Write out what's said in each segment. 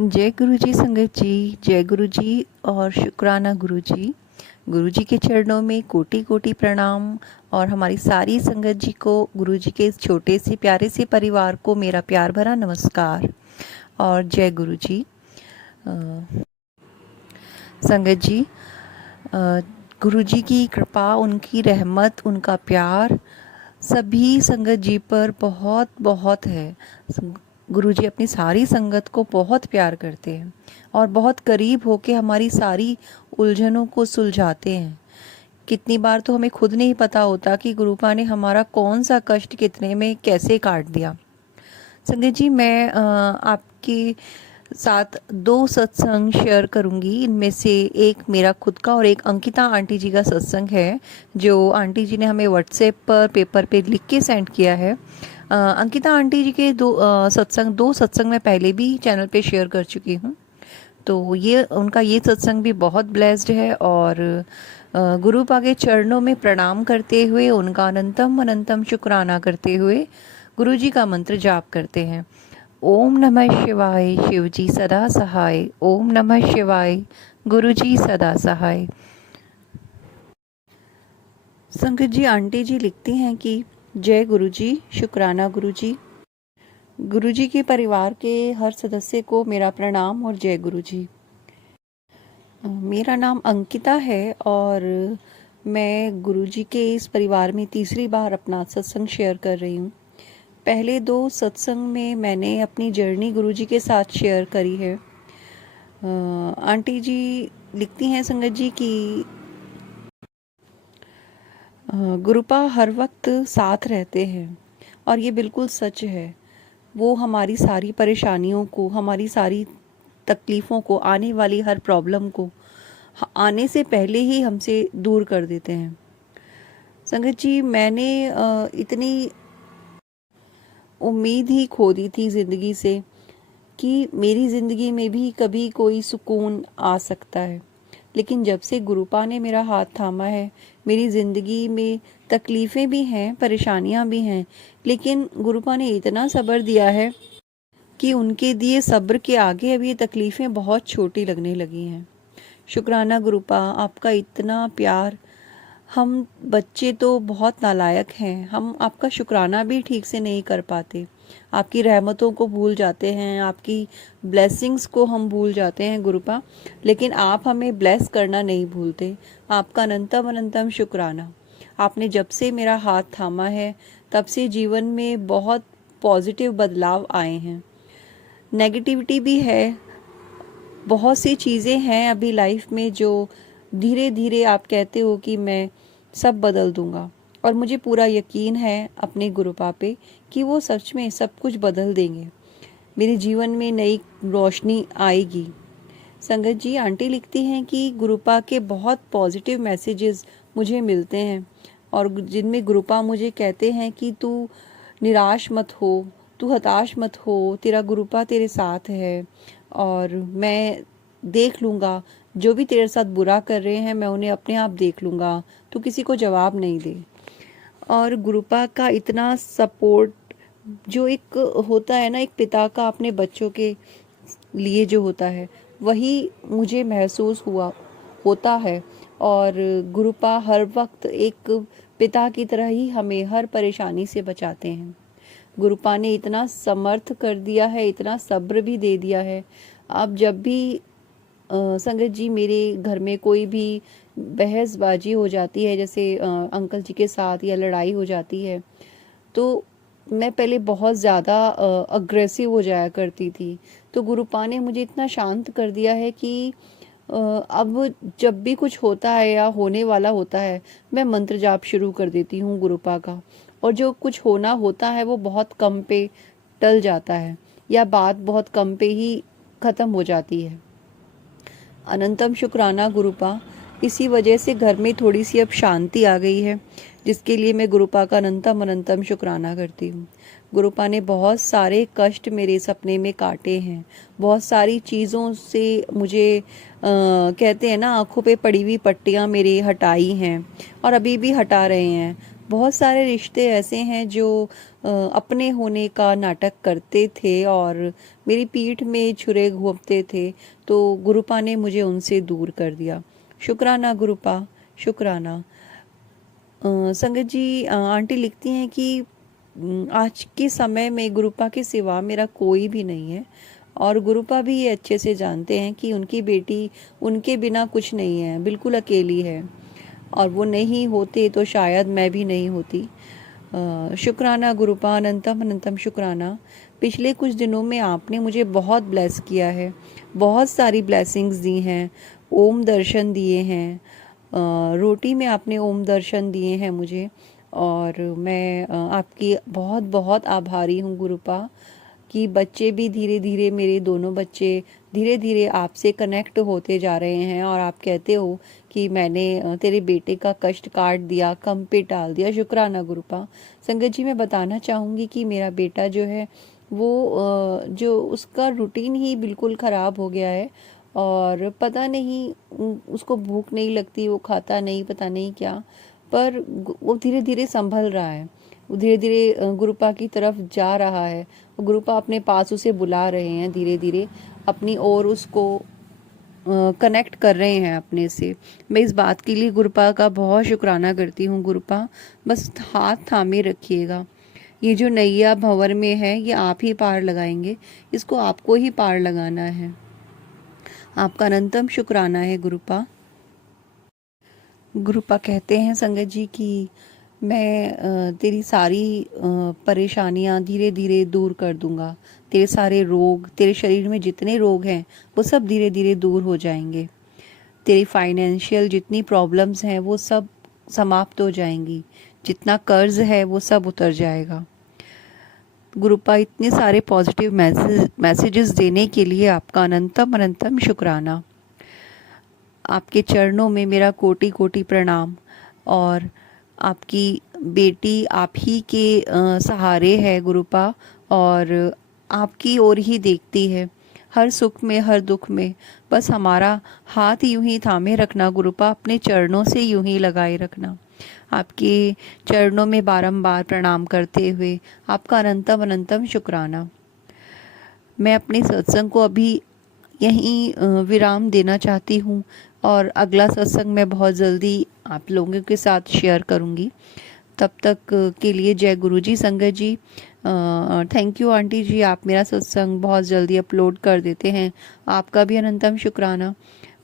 जय गुरु जी संगत जी। जय गुरु जी और शुक्राना गुरु जी। गुरु जी के चरणों में कोटि कोटि प्रणाम। और हमारी सारी संगत जी को, गुरु जी के इस छोटे से प्यारे से परिवार को मेरा प्यार भरा नमस्कार और जय गुरु जी। संगत जी, गुरु जी की कृपा, उनकी रहमत, उनका प्यार सभी संगत जी पर बहुत बहुत है। गुरु जी अपनी सारी संगत को बहुत प्यार करते हैं और बहुत करीब होके हमारी सारी उलझनों को सुलझाते हैं। कितनी बार तो हमें खुद नहीं पता होता कि गुरुपा ने हमारा कौन सा कष्ट कितने में कैसे काट दिया। संगत जी, मैं आपके साथ दो सत्संग शेयर करूंगी। इनमें से एक मेरा खुद का और एक अंकिता आंटी जी का सत्संग है, जो आंटी जी ने हमें व्हाट्सएप पर पेपर पे लिख के सेंड किया है। अंकिता आंटी जी के दो सत्संग मैं पहले भी चैनल पे शेयर कर चुकी हूँ। तो ये उनका ये सत्संग भी बहुत ब्लेस्ड है। और गुरुपा के चरणों में प्रणाम करते हुए, उनका अनंतम अनंतम शुक्राना करते हुए गुरु जी का मंत्र जाप करते हैं। ओम नमः शिवाय, शिव जी सदा सहाय। ओम नमः शिवाय, गुरु जी सदा सहाय। संगत जी, आंटी जी लिखती हैं कि जय गुरु जी, शुक्राना गुरु जी। गुरु जी के परिवार के हर सदस्य को मेरा प्रणाम और जय गुरु जी। मेरा नाम अंकिता है और मैं गुरु जी के इस परिवार में तीसरी बार अपना सत्संग शेयर कर रही हूँ। पहले दो सत्संग में मैंने अपनी जर्नी गुरु जी के साथ शेयर करी है। आंटी जी लिखती हैं संगत जी कि गुरुपा हर वक्त साथ रहते हैं और ये बिल्कुल सच है। वो हमारी सारी परेशानियों को, हमारी सारी तकलीफ़ों को, आने वाली हर प्रॉब्लम को आने से पहले ही हमसे दूर कर देते हैं। संगत जी, मैंने इतनी उम्मीद ही खो दी थी ज़िंदगी से कि मेरी ज़िंदगी में भी कभी कोई सुकून आ सकता है। लेकिन जब से गुरुपा ने मेरा हाथ थामा है, मेरी ज़िंदगी में तकलीफ़ें भी हैं, परेशानियां भी हैं, लेकिन गुरुपा ने इतना सब्र दिया है कि उनके दिए सब्र के आगे अब ये तकलीफ़ें बहुत छोटी लगने लगी हैं। शुक्राना गुरुपा, आपका इतना प्यार। हम बच्चे तो बहुत नालायक हैं, हम आपका शुक्राना भी ठीक से नहीं कर पाते। आपकी रहमतों को भूल जाते हैं, आपकी ब्लेसिंग्स को हम भूल जाते हैं गुरुपा, लेकिन आप हमें ब्लेस करना नहीं भूलते। आपका अनंतम अनंतम शुक्राना। आपने जब से मेरा हाथ थामा है, तब से जीवन में बहुत पॉजिटिव बदलाव आए हैं। नेगेटिविटी भी है, बहुत सी चीज़ें हैं अभी लाइफ में जो धीरे धीरे आप कहते हो कि मैं सब बदल दूंगा, और मुझे पूरा यकीन है अपने गुरुपा पे कि वो सच में सब कुछ बदल देंगे। मेरे जीवन में नई रोशनी आएगी। संगत जी, आंटी लिखती हैं कि गुरुपा के बहुत पॉजिटिव मैसेजेस मुझे मिलते हैं और जिनमें गुरुपा मुझे कहते हैं कि तू निराश मत हो, तू हताश मत हो, तेरा गुरुपा तेरे साथ है और मैं देख लूँगा। जो भी तेरे साथ बुरा कर रहे हैं, मैं उन्हें अपने आप देख लूँगा, तू किसी को जवाब नहीं दे। और गुरुपा का इतना सपोर्ट, जो एक होता है ना, एक पिता का अपने बच्चों के लिए जो होता है, वही मुझे महसूस हुआ होता है। और गुरुपा हर वक्त एक पिता की तरह ही हमें हर परेशानी से बचाते हैं। गुरुपा ने इतना समर्थ कर दिया है, इतना सब्र भी दे दिया है। अब जब भी संगत जी मेरे घर में कोई भी बहसबाजी हो जाती है, जैसे अंकल जी के साथ, या लड़ाई हो जाती है, तो मैं पहले बहुत ज़्यादा अग्रेसिव हो जाया करती थी। तो गुरुपा ने मुझे इतना शांत कर दिया है कि अब जब भी कुछ होता है या होने वाला होता है, मैं मंत्र जाप शुरू कर देती हूँ गुरुपा का, और जो कुछ होना होता है वो बहुत कम पे टल जाता है या बात बहुत कम पे ही ख़त्म हो जाती है। अनंतम शुक्राना गुरुपा। इसी वजह से घर में थोड़ी सी अब शांति आ गई है, जिसके लिए मैं गुरुपा का अनंतम अनंतम शुक्राना करती हूँ। गुरुपा ने बहुत सारे कष्ट मेरे सपने में काटे हैं, बहुत सारी चीज़ों से मुझे कहते हैं ना, आंखों पे पड़ी हुई पट्टियाँ मेरे हटाई हैं और अभी भी हटा रहे हैं। बहुत सारे रिश्ते ऐसे हैं जो अपने होने का नाटक करते थे और मेरी पीठ में छुरे घोंपते थे, तो गुरुपा ने मुझे उनसे दूर कर दिया। शुक्राना गुरुपा, शुक्राना। संगत जी, आंटी लिखती हैं कि आज के समय में गुरुपा के सिवा मेरा कोई भी नहीं है, और गुरुपा भी ये अच्छे से जानते हैं कि उनकी बेटी उनके बिना कुछ नहीं है, बिल्कुल अकेली है, और वो नहीं होते तो शायद मैं भी नहीं होती। शुक्राना गुरुपा, अनंतम अनंतम शुक्राना। पिछले कुछ दिनों में आपने मुझे बहुत ब्लेस किया है, बहुत सारी ब्लेसिंग्स दी हैं, ओम दर्शन दिए हैं, रोटी में आपने ओम दर्शन दिए हैं मुझे, और मैं आपकी बहुत बहुत आभारी हूँ गुरुपा, कि बच्चे भी धीरे धीरे, मेरे दोनों बच्चे धीरे धीरे आपसे कनेक्ट होते जा रहे हैं, और आप कहते हो कि मैंने तेरे बेटे का कष्ट काट दिया, कम पे टाल दिया। शुक्राना गुरुपा। संगत जी, मैं बताना चाहूँगी कि मेरा बेटा जो है वो जो उसका रूटीन ही बिल्कुल ख़राब हो गया है, और पता नहीं उसको भूख नहीं लगती, वो खाता नहीं, पता नहीं क्या, पर वो धीरे धीरे संभल रहा है, वो धीरे धीरे गुरुपा की तरफ जा रहा है। गुरुपा अपने पास उसे बुला रहे हैं, धीरे धीरे अपनी ओर उसको कनेक्ट कर रहे हैं अपने से। मैं इस बात के लिए गुरुपा का बहुत शुक्राना करती हूँ। गुरुपा, बस हाथ थामे रखिएगा, ये जो नैया भंवर में है ये आप ही पार लगाएंगे, इसको आपको ही पार लगाना है। आपका अनंतम शुक्राना है गुरुपा। गुरुपा कहते हैं संगत जी कि मैं तेरी सारी परेशानियां धीरे धीरे दूर कर दूंगा, तेरे सारे रोग, तेरे शरीर में जितने रोग हैं वो सब धीरे धीरे दूर हो जाएंगे, तेरी फाइनेंशियल जितनी प्रॉब्लम्स हैं वो सब समाप्त हो जाएंगी, जितना कर्ज है वो सब उतर जाएगा। गुरुपा, इतने सारे पॉजिटिव मैसेजेस देने के लिए आपका अनंतम अनंतम शुक्राना। आपके चरणों में मेरा कोटि कोटि प्रणाम, और आपकी बेटी आप ही के सहारे है गुरुपा, और आपकी ओर ही देखती है, हर सुख में हर दुख में। बस हमारा हाथ यूं ही थामे रखना गुरुपा, अपने चरणों से यूं ही लगाए रखना। आपके चरणों में बारंबार प्रणाम करते हुए आपका अनंतम अनंतम शुक्राना। मैं अपने सत्संग को अभी यहीं विराम देना चाहती हूँ, और अगला सत्संग मैं बहुत जल्दी आप लोगों के साथ शेयर करूँगी। तब तक के लिए जय गुरु जी। संगत जी, थैंक यू आंटी जी, आप मेरा सत्संग बहुत जल्दी अपलोड कर देते हैं, आपका भी अनंतम शुक्राना।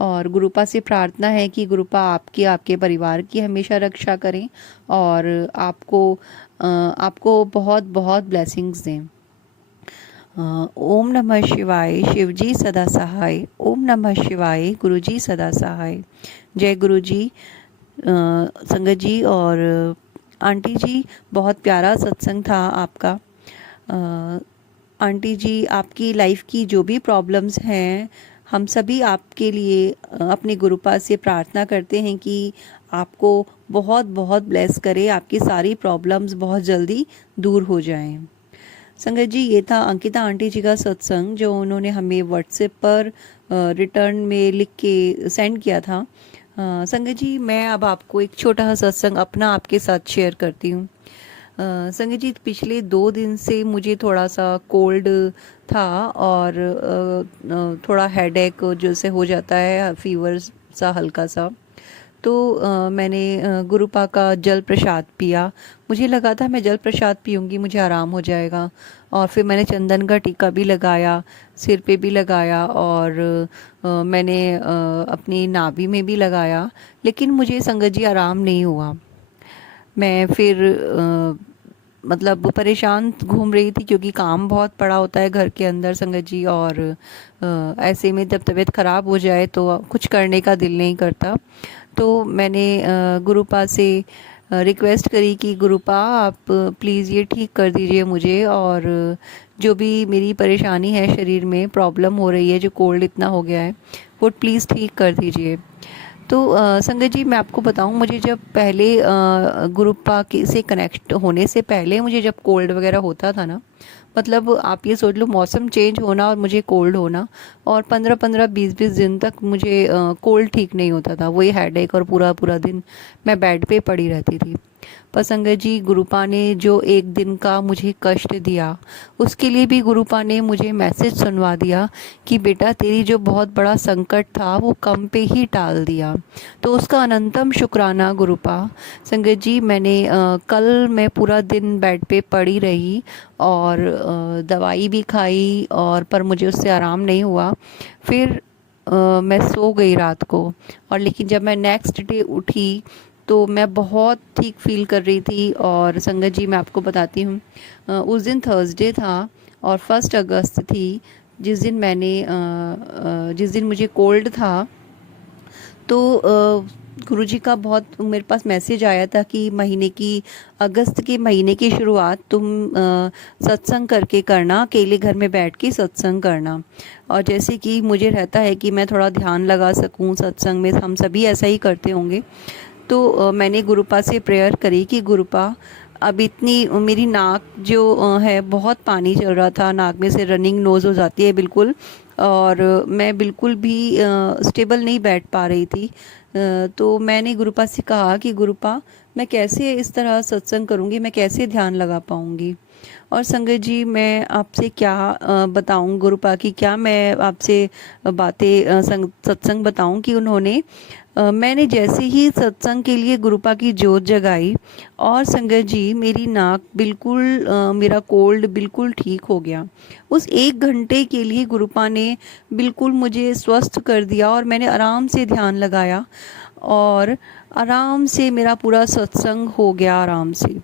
और गुरुपा से प्रार्थना है कि गुरुपा आपकी, आपके परिवार की हमेशा रक्षा करें, और आपको बहुत बहुत ब्लेसिंग्स दें। ओम नमः शिवाय, शिवजी सदा सहाय। ओम नमः शिवाय, गुरुजी सदा सहाय। जय गुरुजी। संगत जी और आंटी जी, बहुत प्यारा सत्संग था आपका। आंटी जी, आपकी लाइफ की जो भी प्रॉब्लम्स हैं, हम सभी आपके लिए अपने गुरुपा से प्रार्थना करते हैं कि आपको बहुत बहुत ब्लेस करे, आपकी सारी प्रॉब्लम्स बहुत जल्दी दूर हो जाएं। संगत जी, ये था अंकिता आंटी जी का सत्संग, जो उन्होंने हमें व्हाट्सएप पर रिटर्न में लिख के सेंड किया था। संगत जी, मैं अब आपको एक छोटा सा सत्संग अपना आपके साथ शेयर करती हूँ। संगत जी, पिछले 2 दिन से मुझे थोड़ा सा कोल्ड था, और थोड़ा हेडेक जैसे हो जाता है, फीवर सा हल्का सा। तो मैंने गुरुपा का जल प्रसाद पिया। मुझे लगा था मैं जल प्रसाद पीऊँगी मुझे आराम हो जाएगा, और फिर मैंने चंदन का टीका भी लगाया, सिर पे भी लगाया, और मैंने अपनी नाभि में भी लगाया, लेकिन मुझे संगत जी आराम नहीं हुआ। मैं फिर मतलब परेशान घूम रही थी, क्योंकि काम बहुत पड़ा होता है घर के अंदर संगत जी, और ऐसे में जब तबीयत ख़राब हो जाए तो कुछ करने का दिल नहीं करता। तो मैंने गुरुपा से रिक्वेस्ट करी कि गुरुपा, आप प्लीज़ ये ठीक कर दीजिए मुझे, और जो भी मेरी परेशानी है, शरीर में प्रॉब्लम हो रही है, जो कोल्ड इतना हो गया है, वो प्लीज़ ठीक कर दीजिए। तो संगत जी, मैं आपको बताऊं, मुझे जब पहले गुरुपा के से कनेक्ट होने से पहले मुझे जब कोल्ड वगैरह होता था ना, मतलब आप ये सोच लो, मौसम चेंज होना और मुझे कोल्ड होना, और 15-15 20-20 दिन तक मुझे कोल्ड ठीक नहीं होता था, वही हेडेक, और पूरा पूरा दिन मैं बेड पे पड़ी रहती थी। पर संगत जी, गुरुपा ने जो एक दिन का मुझे कष्ट दिया, उसके लिए भी गुरुपा ने मुझे मैसेज सुनवा दिया कि बेटा तेरी जो बहुत बड़ा संकट था वो कम पे ही टाल दिया। तो उसका अनंतम शुक्राना गुरुपा। संगत जी, कल मैं पूरा दिन बेड पे पड़ी रही और दवाई भी खाई, और पर मुझे उससे आराम नहीं हुआ। फिर मैं सो गई रात को, और लेकिन जब मैं नेक्स्ट डे उठी तो मैं बहुत ठीक फील कर रही थी। और संगत जी, मैं आपको बताती हूँ, उस दिन थर्सडे था और 1 अगस्त थी, जिस दिन मुझे कोल्ड था। तो गुरुजी का बहुत मेरे पास मैसेज आया था कि अगस्त के महीने की शुरुआत तुम सत्संग करके करना, अकेले घर में बैठ के सत्संग करना। और जैसे कि मुझे रहता है कि मैं थोड़ा ध्यान लगा सकूं सत्संग में, हम सभी ऐसा ही करते होंगे। तो मैंने गुरुपा से प्रेयर करी कि गुरुपा, अब इतनी मेरी नाक जो है, बहुत पानी चल रहा था नाक में से, रनिंग नोज़ हो जाती है बिल्कुल, और मैं बिल्कुल भी स्टेबल नहीं बैठ पा रही थी। तो मैंने गुरुपा से कहा कि गुरुपा, मैं कैसे इस तरह सत्संग करूँगी, मैं कैसे ध्यान लगा पाऊँगी। और संगत जी, मैं आपसे क्या बताऊं गुरुपा की, क्या मैं आपसे बातें सत्संग बताऊं कि उन्होंने मैंने जैसे ही सत्संग के लिए गुरुपा की जोत जगाई, और संगत जी मेरी नाक बिल्कुल मेरा कोल्ड बिल्कुल ठीक हो गया। उस 1 घंटे के लिए गुरुपा ने बिल्कुल मुझे स्वस्थ कर दिया, और मैंने आराम से ध्यान लगाया और आराम से मेरा पूरा सत्संग हो गया आराम से।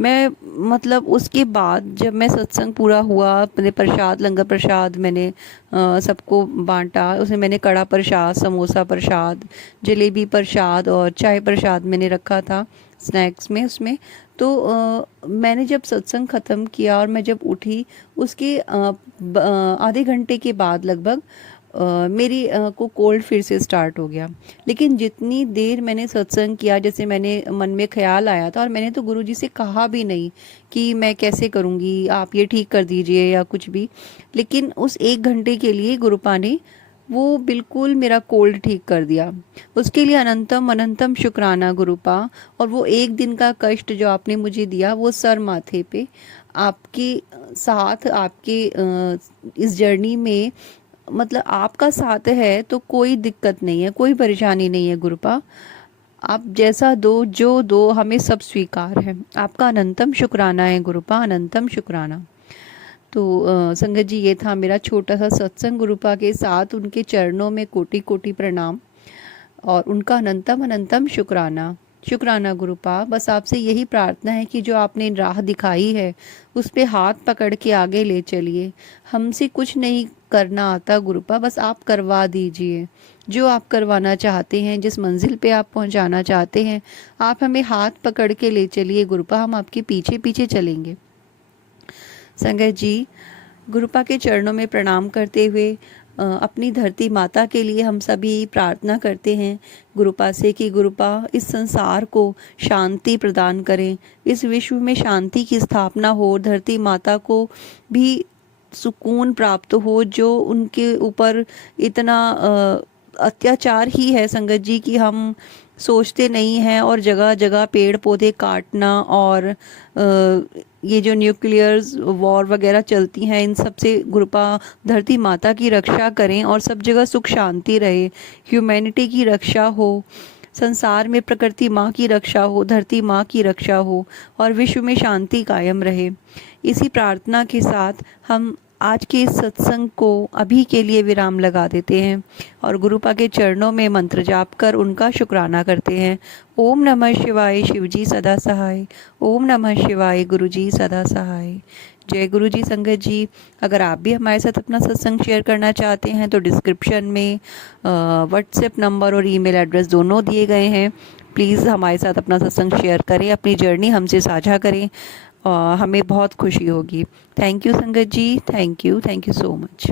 मैं मतलब उसके बाद जब मैं सत्संग पूरा हुआ, अपने प्रसाद, लंगर प्रसाद मैंने सबको बांटा। उसमें मैंने कड़ा प्रसाद, समोसा प्रसाद, जलेबी प्रसाद और चाय प्रसाद मैंने रखा था स्नैक्स में उसमें। तो मैंने जब सत्संग ख़त्म किया और मैं जब उठी, उसके आधे घंटे के बाद लगभग मेरी को कोल्ड फिर से स्टार्ट हो गया। लेकिन जितनी देर मैंने सत्संग किया, जैसे मैंने मन में ख्याल आया था, और मैंने तो गुरुजी से कहा भी नहीं कि मैं कैसे करूँगी, आप ये ठीक कर दीजिए या कुछ भी। लेकिन उस 1 घंटे के लिए गुरुपा ने वो बिल्कुल मेरा कोल्ड ठीक कर दिया। उसके लिए अनंतम अनंतम शुक्राना गुरुपा। और वो एक दिन का कष्ट जो आपने मुझे दिया, वो सर माथे पे आपके साथ, आपके इस जर्नी में, मतलब आपका साथ है तो कोई दिक्कत नहीं है, कोई परेशानी नहीं है गुरुपा। आप जैसा दो, जो दो, हमें सब स्वीकार है। आपका अनंतम शुक्राना है गुरुपा, अनंतम शुक्राना। तो संगत जी, ये था मेरा छोटा सा सत्संग गुरुपा के साथ। उनके चरणों में कोटि कोटि प्रणाम और उनका अनंतम अनंतम शुक्राना। शुक्राना गुरुपा। बस आपसे यही प्रार्थना है कि जो आपने राह दिखाई है उस पे हाथ पकड़ के आगे ले चलिए। हमसे कुछ नहीं करना आता गुरुपा, बस आप करवा दीजिए जो आप करवाना चाहते हैं, जिस मंजिल पे आप पहुंचाना चाहते हैं, आप हमें हाथ पकड़ के ले चलिए गुरुपा, हम आपके पीछे पीछे चलेंगे। संगत जी, गुरुपा के चरणों में प्रणाम करते हुए अपनी धरती माता के लिए हम सभी प्रार्थना करते हैं गुरुपा से कि गुरुपा इस संसार को शांति प्रदान करें, इस विश्व में शांति की स्थापना हो, धरती माता को भी सुकून प्राप्त हो, जो उनके ऊपर इतना अत्याचार ही है संगत जी कि हम सोचते नहीं हैं। और जगह जगह पेड़ पौधे काटना और ये जो न्यूक्लियर वॉर वगैरह चलती हैं, इन सब से गुरुपा धरती माता की रक्षा करें और सब जगह सुख शांति रहे, ह्यूमैनिटी की रक्षा हो, संसार में प्रकृति माँ की रक्षा हो, धरती माँ की रक्षा हो और विश्व में शांति कायम रहे। इसी प्रार्थना के साथ हम आज के इस सत्संग को अभी के लिए विराम लगा देते हैं और गुरुपा के चरणों में मंत्र जाप कर उनका शुक्राना करते हैं। ओम नमः शिवाय, शिवजी सदा सहाय। ओम नमः शिवाय, गुरुजी सदा सहाय। जय गुरु जी। संगत जी, अगर आप भी हमारे साथ अपना सत्संग शेयर करना चाहते हैं तो डिस्क्रिप्शन में व्हाट्सएप नंबर और ईमेल एड्रेस दोनों दिए गए हैं। प्लीज़ हमारे साथ अपना सत्संग शेयर करें, अपनी जर्नी हमसे साझा करें, हमें बहुत खुशी होगी। थैंक यू संगत जी, थैंक यू सो मच।